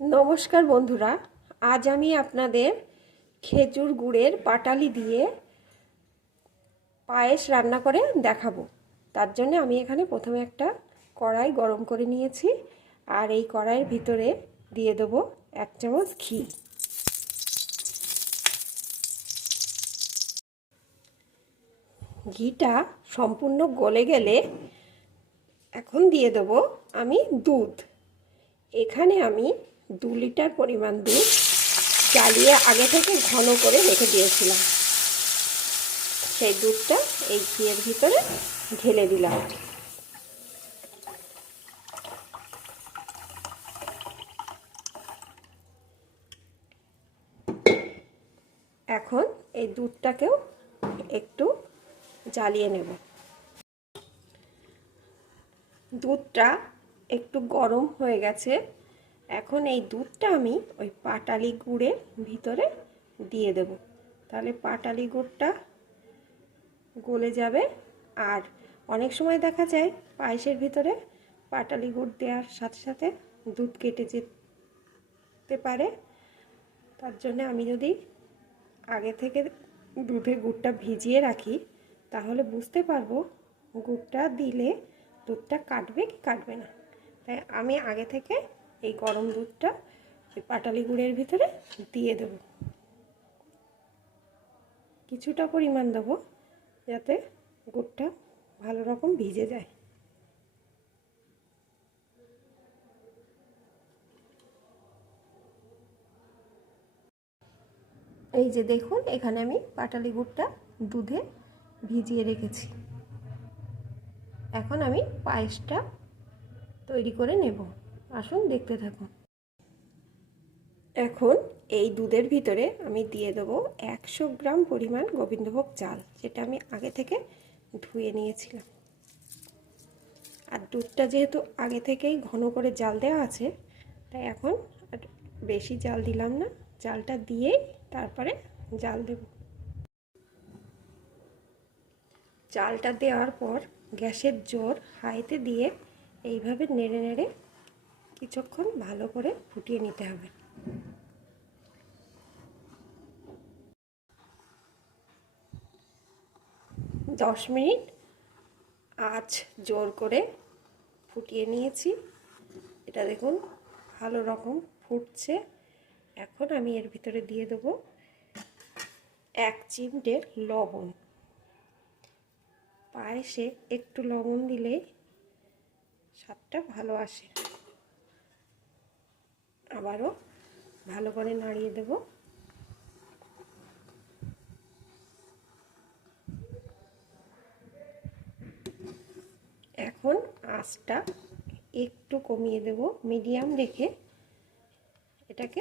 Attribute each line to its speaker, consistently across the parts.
Speaker 1: নমস্কার বন্ধুরা, আজ আমি আপনাদের খেজুর গুড়ের পাটালি দিয়ে পায়েস রান্না করে দেখাবো। তার জন্য আমি এখানে প্রথমে একটা কড়াই গরম করে নিয়েছি আর এই কড়াইয়ের ভিতরে দিয়ে দেবো এক চামচ ঘি। ঘিটা সম্পূর্ণ গলে গেলে এখন দিয়ে দেবো আমি দুধ। এখানে আমি দু লিটার পরিমাণ দুধ চালিয়ে আগে থেকে ঘন করে রেখে দিয়েছিলাম। সেই দুধটা এই ঘিয়ের ভিতরে ঢেলে দিলাম। এখন এই দুধটাকেও একটু জ্বালিয়ে নেব। দুধটা একটু গরম হয়ে গেছে। এখন এই দুধটা আমি ওই পাটালি গুড়ের ভিতরে দিয়ে দেব। তাহলে পাটালি গুড়টা গলে যাবে। আর অনেক সময় দেখা যায় পায়েসের ভিতরে পাটালি গুড় দেওয়ার সাথে সাথে দুধ কেটে যেতে পারে। তার জন্য আমি যদি আগে থেকে দুধে গুড়টা ভিজিয়ে রাখি, তাহলে বুঝতে পারব গুড়টা দিলে দুধটা কাটবে কি কাটবে না। তাই আমি আগে থেকে এই গরম দুধটা ওই পাটালি গুড়ের ভিতরে দিয়ে দেব। কিছুটা পরিমাণ দেবো যাতে গুড়টা ভালো রকম ভিজে যায়। এই যে দেখুন, এখানে আমি পাটালি গুড়টা দুধে ভিজিয়ে রেখেছি। এখন আমি পায়েসটা তৈরি করে নেব। আসুন, দেখতে থাকুন। এখন এই দুধের ভিতরে আমি দিয়ে দেবো একশো গ্রাম পরিমাণ গোবিন্দভোগ চাল, যেটা আমি আগে থেকে ধুয়ে নিয়েছিলাম। আর দুধটা যেহেতু আগে থেকেই ঘন করে জাল দেওয়া আছে, তাই এখন আর বেশি জাল দিলাম না। জালটা দিয়েই তারপরে জাল দেব। চালটা দেওয়ার পর গ্যাসের জোর হাইতে দিয়ে এইভাবে নেড়ে নেড়ে কিছুক্ষণ ভালো করে ফুটিয়ে নিতে হবে। দশ মিনিট আঁচ জোর করে ফুটিয়ে নিয়েছি। এটা দেখুন, ভালো রকম ফুটছে। এখন আমি এর ভিতরে দিয়ে দেবো এক চিমটের লবণ। পায়েসে একটু লবণ দিলে স্বাদটা ভালো আসে। আবারও ভালো করে নাড়িয়ে দেব। এখন আঁচটা একটু কমিয়ে দেব, মিডিয়াম রেখে এটাকে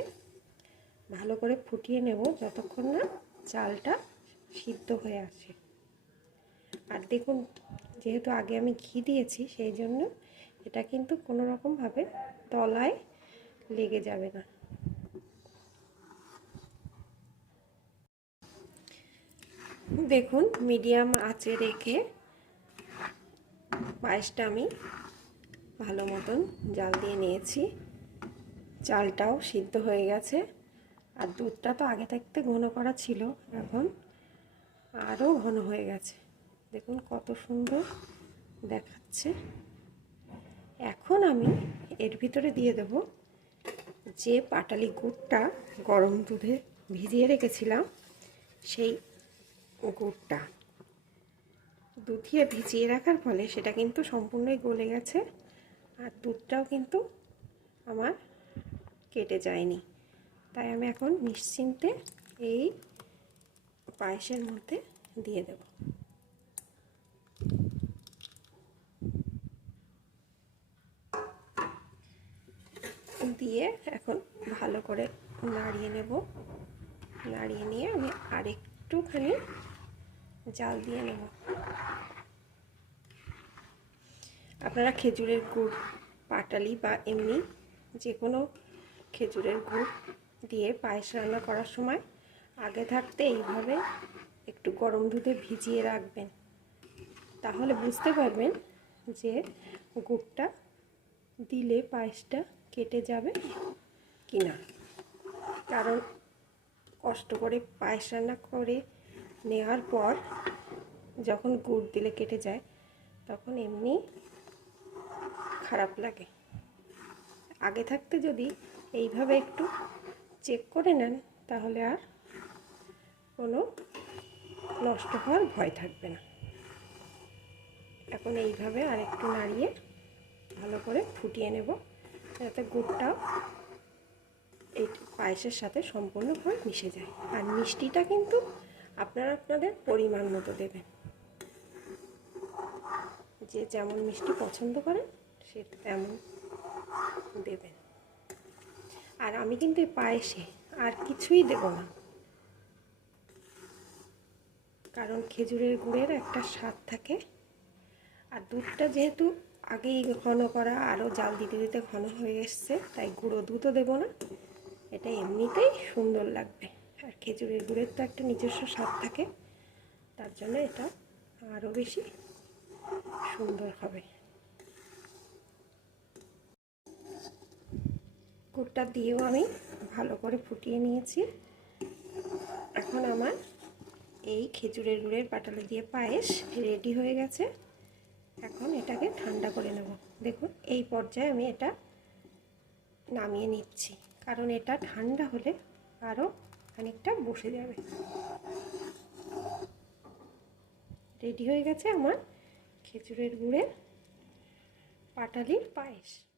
Speaker 1: ভালো করে ফুটিয়ে নেব যতক্ষণ না চালটা সিদ্ধ হয়ে আসে। আর দেখুন, যেহেতু আগে আমি ঘি দিয়েছি, সেই জন্য এটা কিন্তু কোনো রকমভাবে তলায় লেগে যাবে না। দেখুন, মিডিয়াম আঁচে রেখে পায়েসটা আমি ভালো মতন জাল দিয়ে নিয়েছি। চালটাও সিদ্ধ হয়ে গেছে। আর দুধটা তো আগে থাকতে ঘন করা ছিল, এখন আরও ঘন হয়ে গেছে। দেখুন কত সুন্দর দেখাচ্ছে। এখন আমি এর ভিতরে দিয়ে দেব যে পাটালি গুড়টা গরম দুধে ভিজিয়ে রেখেছিলাম, সেই গুড়টা। দুধিয়ে ভিজিয়ে রাখার ফলে সেটা কিন্তু সম্পূর্ণই গলে গেছে আর দুধটাও কিন্তু আমার কেটে যায়নি। তাই আমি এখন নিশ্চিন্তে এই পায়েসের মধ্যে দিয়ে দেব। দিয়ে এখন ভালো করে নাড়িয়ে নেব। নাড়িয়ে নিয়ে আমি আরেকটুখানি জাল দিয়ে নেব। আপনারা খেজুরের গুড়, পাটালি বা এমনি যে কোনো খেজুরের গুড় দিয়ে পায়েস রান্না করার সময় আগে থাকতে এইভাবে একটু গরম দুধে ভিজিয়ে রাখবেন। তাহলে বুঝতে পারবেন যে গুড়টা দিলে পায়েসটা কেটে যাবে কি না কারণ কষ্ট করে পায়েস রান্না করে নেওয়ার পর যখন গুড় দিলে কেটে যায়, তখন এমনি খারাপ লাগে। আগে থাকতে যদি এইভাবে একটু চেক করে নেন, তাহলে আর কোনো নষ্ট হওয়ার ভয় থাকবে না। এখন এইভাবে আর একটু নাড়িয়ে ভালো করে ফুটিয়ে নেব। যাতে গুড়টাও এই পায়েসের সাথে সম্পূর্ণভাবে মিশে যায়। আর মিষ্টিটা কিন্তু আপনারা আপনাদের পরিমাণ মতো দেবেন। যে যেমন মিষ্টি পছন্দ করেন সে তেমন দেবেন। আর আমি কিন্তু এই পায়েসে আর কিছুই দেব না। কারণ খেজুরের গুড়ের একটা স্বাদ থাকে। আর দুধটা যেহেতু আগেই ঘন করা, আরও জাল দিতে দিতে ঘন হয়ে এসছে, তাই গুঁড়ো দুধও দেবো না। এটা এমনিতেই সুন্দর লাগবে। আর খেজুরের গুড়ের তো একটা নিজস্ব স্বাদ থাকে, তার জন্য এটা আরও বেশি সুন্দর হবে। গুড়টা দিয়েও আমি ভালো করে ফুটিয়ে নিয়েছি। এখন আমার এই খেজুরের গুড়ের পাটালি দিয়ে পায়েস রেডি হয়ে গেছে। এখন এটাকে ঠান্ডা করে নেব। দেখুন, এই পর্যায়ে আমি এটা নামিয়ে নিচ্ছি। কারণ এটা ঠান্ডা হলে আরও খানিকটা বসে যাবে। রেডি হয়ে গেছে আমার খেজুরের গুড়ের পাটালির পায়েস।